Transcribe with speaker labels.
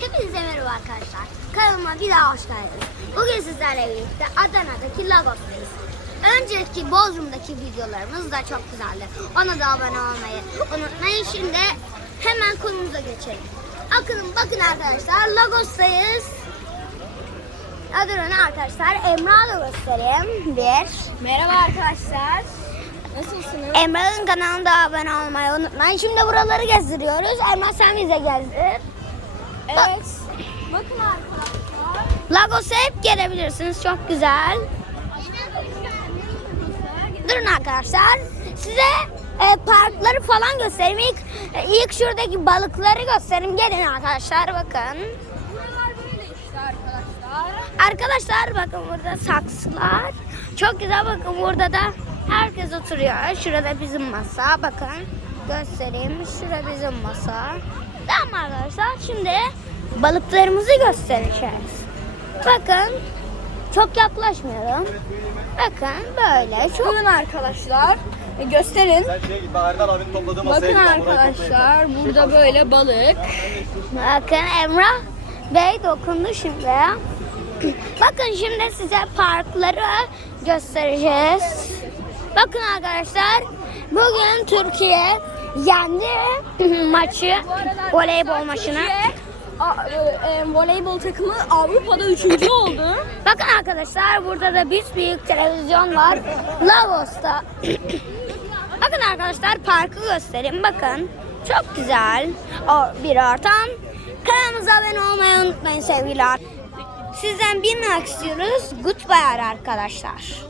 Speaker 1: Hepinize merhaba arkadaşlar. Kanalıma bir daha hoş geldiniz. Bugün sizlerle birlikte Adana'daki Lagos'tayız. Önceki Bodrum'daki videolarımız da çok güzeldi. Ona da abone olmayı unutmayın. Şimdi hemen konumuza geçelim. Bakın, bakın arkadaşlar Lagos'tayız. Adını arkadaşlar Emrah'a da göstereyim. Bir.
Speaker 2: Merhaba arkadaşlar. Nasılsınız?
Speaker 1: Emrah'ın kanalına da abone olmayı unutmayın. Şimdi buraları gezdiriyoruz. Emrah sen bize gezdir.
Speaker 2: Evet. Bakın arkadaşlar.
Speaker 1: Lagos'a hep gelebilirsiniz. Çok güzel. Durun arkadaşlar. Size e, parkları falan göstereyim. İlk, e, ilk şuradaki balıkları göstereyim. Gelin arkadaşlar bakın.
Speaker 2: Buralar böyle işte arkadaşlar.
Speaker 1: Arkadaşlar bakın burada saksılar. Çok güzel bakın burada da herkes oturuyor. Şurada bizim masa. Bakın göstereyim. Şurada bizim masa. Tamam arkadaşlar şimdi balıklarımızı göstereceğiz. Bakın çok yaklaşmıyorum. Bakın böyle çok
Speaker 2: Bakın arkadaşlar. Gösterin. Bakın arkadaşlar. Burada böyle balık.
Speaker 1: Bakın Emrah Bey dokundu şimdi. Bakın şimdi size parkları göstereceğiz. Bakın arkadaşlar bugün Türkiye yendi maçı voleybol maçını.
Speaker 2: Türkiye, a- e, e, voleybol takımı Avrupa'da üçüncü oldu.
Speaker 1: Bakın arkadaşlar burada da bir büyük televizyon var. Lavos'ta. Bakın arkadaşlar parkı göstereyim. Bakın çok güzel o bir ortam. Kanalımıza abone olmayı unutmayın sevgiler. Sizden bir like istiyoruz. Goodbye arkadaşlar.